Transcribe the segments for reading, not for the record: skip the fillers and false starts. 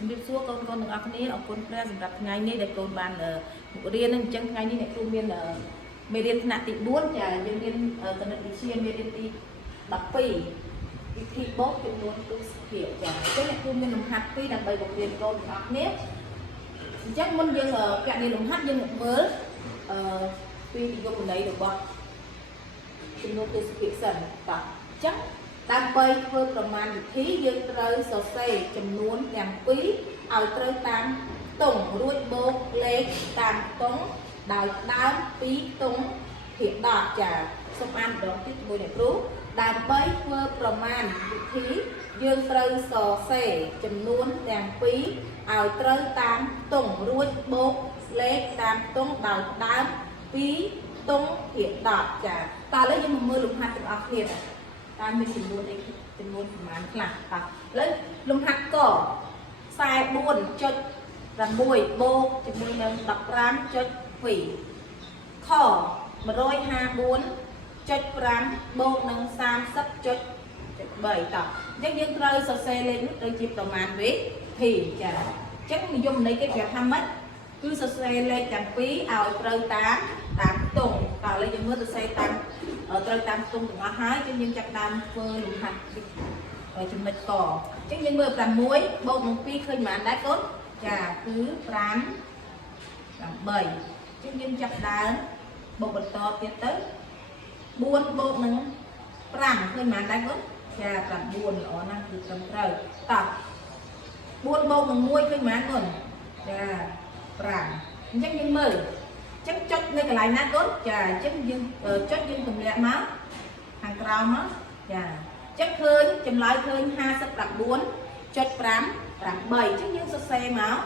ជំរាបសួរកូនទាំងអស់គ្នាអរគុណព្រះសម្រាប់ថ្ងៃនេះដែលកូនបានរៀននឹងអញ្ចឹងថ្ងៃនេះអ្នកគ្រូមានមេរៀនថ្នាក់ទី4ចាយើងរៀនគណិតវិទ្យាមេរៀនទី12វិធីបូកចំនួនទស្សភាគចាអញ្ចឹងអ្នកគ្រូមានលំហាត់2ដើម្បីបង្រៀនកូនទាំងអស់គ្នាអញ្ចឹងមុនយើងកណនីលំហាត់យើងមកមើលពីនិយមន័យរបស់ចំនួនទស្សភាគសិនបាទអញ្ចឹងដើម្បីធ្វើប្រមាណវិធីយើងត្រូវសរសេរចំនួនទាំងពីរឲ្យត្រូវតាមខ្ទង់រួចបូកលេខតាមខ្ទង់ដោយដើមពីខ្ទង់ភាគ10ចាសូមអានម្ដងទៀតជាមួយអ្នកគ្រូដើម្បីធ្វើប្រមាណវិធីយើងត្រូវសរសេរចំនួនទាំងពីរឲ្យត្រូវតាមខ្ទង់រួចបូកលេខតាមខ្ទង់ដោយដើមពីខ្ទង់ភាគ10ចាតើឥឡូវយើងមកមើលលំហាត់ទាំងអស់គ្នាតាមមានចំនួនអីចំនួនប្រមាណខ្លះបាទឥឡូវលំហាត់ក44.6បូកជាមួយនឹង 15.2 ខ 154.5 បូកនឹង 30.3 តោះអញ្ចឹងយើងត្រូវសរសេរលេខនេះទៅជាប្រមាណវិធីចាអញ្ចឹងនិយមន័យគេប្រាប់ថាម៉េចគឺសរសេរលេខទាំងពីរឲ្យត្រូវតាមខ្ទង់តើឥឡូវយើងមើលសរសេរតាមត្រូវតាមខ្ទង់ទាំងអស់ហើយយើងចាប់ដើមធ្វើលំហាត់ចំណុចកអញ្ចឹងយើងមើល6បូកនឹង2ឃើញប៉ុន្មានដែរកូនចាគឺ5 8អញ្ចឹងយើងចាប់ដើមបូកបន្តទៀតទៅ4បូកនឹង5ឃើញប៉ុន្មានដែរកូនចា9ល្អណាស់គឺត្រឹមត្រូវតោះ4បូកនឹង1ឃើញប៉ុន្មានកូនចា5អញ្ចឹងយើងមើលអញ្ចឹងចុចនៅកន្លែងណាកូនចាអញ្ចឹងយើងចុចយើងទម្លាក់មកខាងក្រោមមកចាអញ្ចឹងឃើញចម្លើយឃើញ 59.5 8អញ្ចឹងយើងសរសេរមក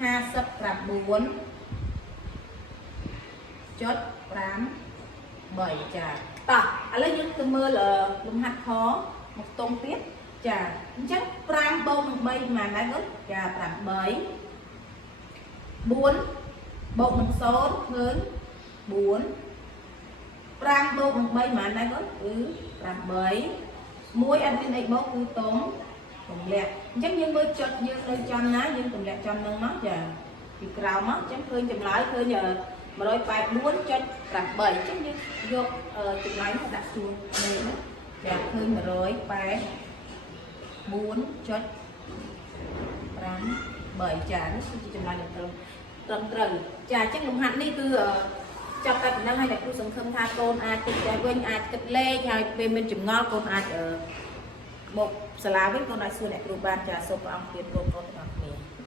59.5 3ចាតោះឥឡូវយើងទៅមើលលំហាត់ខមកខ្ទង់ទៀតចាអញ្ចឹង5បូកនឹង3ប៉ុន្មានដែរកូនចា8 4បូកនឹង0ឃើញ4 5បូកនឹង3ប៉ុន្មានដែរកូនគឺ8 1អត់មានអីបូកគឺតុងទម្លាក់អញ្ចឹងយើងមើលចុចយើងនៅចំណាយើងទម្លាក់ចំនឹងមកចាពីក្រោមមកអញ្ចឹងឃើញចម្លើយឃើញ 184.8 អញ្ចឹងយើងយកចម្លើយមកដាក់សួរមើលណាចាឃើញ 184.5 3ចានេះគឺជាចម្លើយត្រឹមត្រូវចាអញ្ចឹងលំហាត់នេះគឺចាប់តែប៉ុណ្ណឹងហើយតែគ្រូសង្ឃឹមថាកូនអាចគិតតែវិញអាចគិតលេខហើយពេលមានចម្ងល់កូនអាចមកសាលាវិញកូនអាចសួរអ្នកគ្រូបានចាសូមព្រះអង្គទានកូនទាំងអស់